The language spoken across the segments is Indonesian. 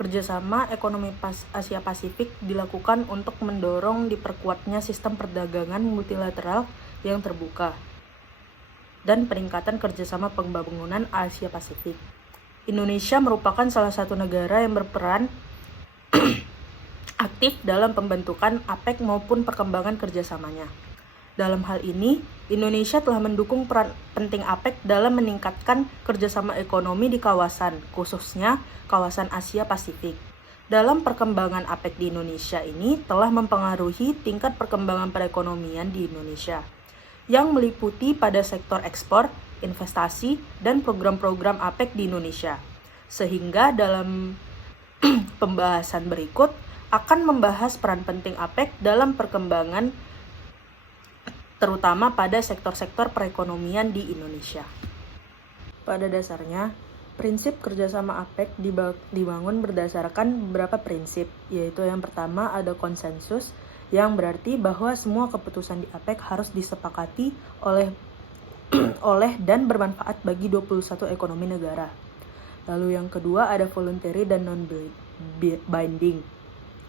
Kerjasama ekonomi Asia Pasifik dilakukan untuk mendorong diperkuatnya sistem perdagangan multilateral yang terbuka dan peningkatan kerjasama pembangunan Asia Pasifik. Indonesia merupakan salah satu negara yang berperan aktif dalam pembentukan APEC maupun perkembangan kerjasamanya. Dalam hal ini, Indonesia telah mendukung peran penting APEC dalam meningkatkan kerjasama ekonomi di kawasan, khususnya kawasan Asia Pasifik. Dalam perkembangan APEC di Indonesia ini telah mempengaruhi tingkat perkembangan perekonomian di Indonesia, yang meliputi pada sektor ekspor, investasi, dan program-program APEC di Indonesia. Sehingga dalam pembahasan berikut akan membahas peran penting APEC dalam perkembangan terutama pada sektor-sektor perekonomian di Indonesia. Pada dasarnya, prinsip kerjasama APEC dibangun berdasarkan beberapa prinsip, yaitu yang pertama ada konsensus, yang berarti bahwa semua keputusan di APEC harus disepakati oleh dan bermanfaat bagi 21 ekonomi negara. Lalu yang kedua ada voluntary dan non-binding,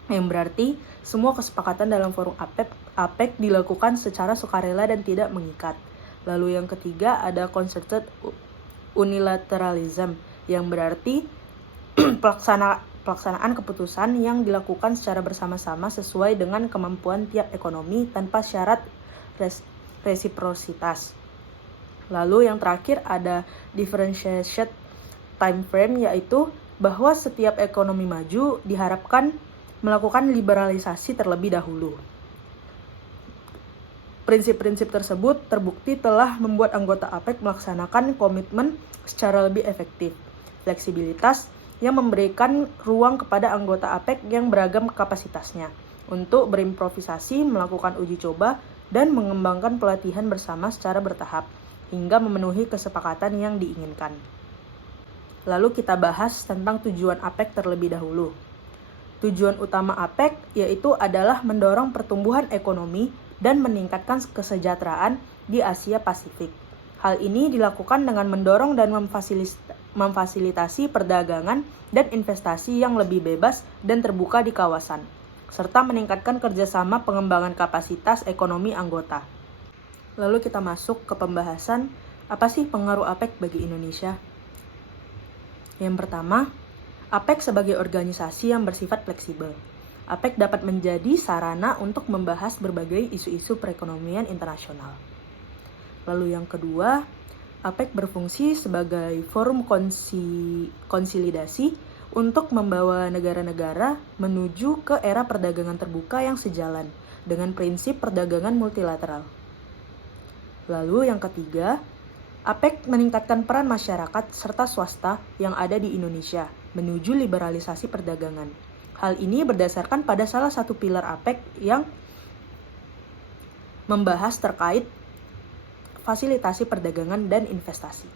yang berarti semua kesepakatan dalam forum APEC dilakukan secara sukarela dan tidak mengikat. Lalu yang ketiga ada concerted unilateralism, yang berarti pelaksanaan keputusan yang dilakukan secara bersama-sama sesuai dengan kemampuan tiap ekonomi tanpa syarat resiprositas. Lalu yang terakhir ada differentiated time frame, yaitu bahwa setiap ekonomi maju diharapkan melakukan liberalisasi terlebih dahulu. Prinsip-prinsip tersebut terbukti telah membuat anggota APEC melaksanakan komitmen secara lebih efektif. Fleksibilitas yang memberikan ruang kepada anggota APEC yang beragam kapasitasnya untuk berimprovisasi, melakukan uji coba, dan mengembangkan pelatihan bersama secara bertahap hingga memenuhi kesepakatan yang diinginkan. Lalu kita bahas tentang tujuan APEC terlebih dahulu. Tujuan utama APEC yaitu adalah mendorong pertumbuhan ekonomi dan meningkatkan kesejahteraan di Asia Pasifik. Hal ini dilakukan dengan mendorong dan memfasilitasi perdagangan dan investasi yang lebih bebas dan terbuka di kawasan, serta meningkatkan kerjasama pengembangan kapasitas ekonomi anggota. Lalu kita masuk ke pembahasan, apa sih pengaruh APEC bagi Indonesia? Yang pertama, APEC sebagai organisasi yang bersifat fleksibel. APEC dapat menjadi sarana untuk membahas berbagai isu-isu perekonomian internasional. Lalu yang kedua, APEC berfungsi sebagai forum konsolidasi untuk membawa negara-negara menuju ke era perdagangan terbuka yang sejalan dengan prinsip perdagangan multilateral. Lalu yang ketiga, APEC meningkatkan peran masyarakat serta swasta yang ada di Indonesia menuju liberalisasi perdagangan. Hal ini berdasarkan pada salah satu pilar APEC yang membahas terkait fasilitasi perdagangan dan investasi.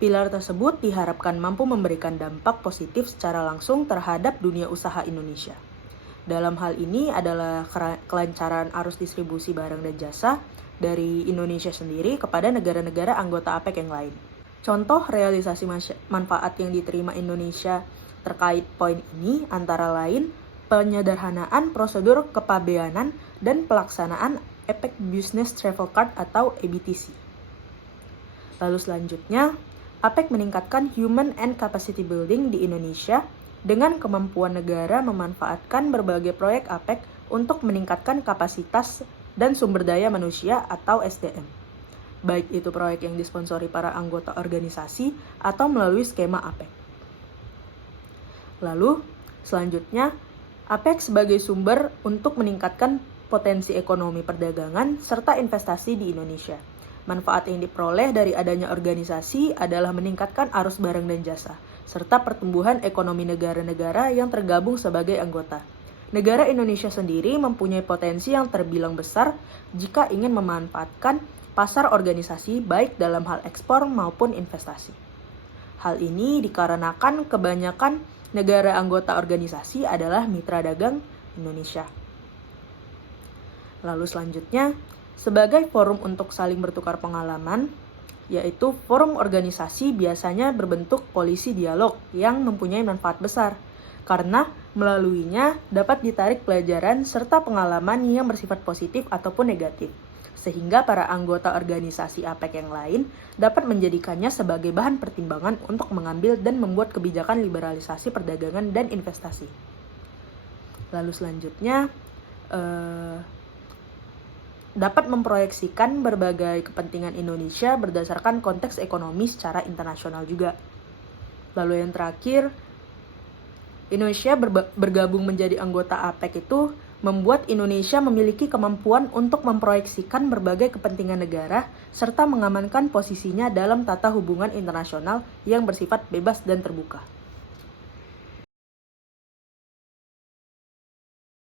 Pilar tersebut diharapkan mampu memberikan dampak positif secara langsung terhadap dunia usaha Indonesia. Dalam hal ini adalah kelancaran arus distribusi barang dan jasa dari Indonesia sendiri kepada negara-negara anggota APEC yang lain. Contoh realisasi manfaat yang diterima Indonesia terkait poin ini antara lain penyederhanaan prosedur kepabeanan dan pelaksanaan APEC Business Travel Card atau ABTC. Lalu selanjutnya, APEC meningkatkan human and capacity building di Indonesia dengan kemampuan negara memanfaatkan berbagai proyek APEC untuk meningkatkan kapasitas dan sumber daya manusia atau SDM. Baik itu proyek yang disponsori para anggota organisasi atau melalui skema APEC. Lalu, selanjutnya, APEC sebagai sumber untuk meningkatkan potensi ekonomi perdagangan serta investasi di Indonesia. Manfaat yang diperoleh dari adanya organisasi adalah meningkatkan arus barang dan jasa, serta pertumbuhan ekonomi negara-negara yang tergabung sebagai anggota. Negara Indonesia sendiri mempunyai potensi yang terbilang besar jika ingin memanfaatkan pasar organisasi baik dalam hal ekspor maupun investasi. Hal ini dikarenakan kebanyakan negara anggota organisasi adalah mitra dagang Indonesia. Lalu selanjutnya, sebagai forum untuk saling bertukar pengalaman, yaitu forum organisasi biasanya berbentuk polisi dialog yang mempunyai manfaat besar. karena melaluinya dapat ditarik pelajaran serta pengalaman yang bersifat positif ataupun negatif, sehingga para anggota organisasi APEC yang lain dapat menjadikannya sebagai bahan pertimbangan untuk mengambil dan membuat kebijakan liberalisasi perdagangan dan investasi. Lalu selanjutnya, dapat memproyeksikan berbagai kepentingan Indonesia berdasarkan konteks ekonomi secara internasional juga. Lalu yang terakhir, Indonesia bergabung menjadi anggota APEC itu membuat Indonesia memiliki kemampuan untuk memproyeksikan berbagai kepentingan negara serta mengamankan posisinya dalam tata hubungan internasional yang bersifat bebas dan terbuka.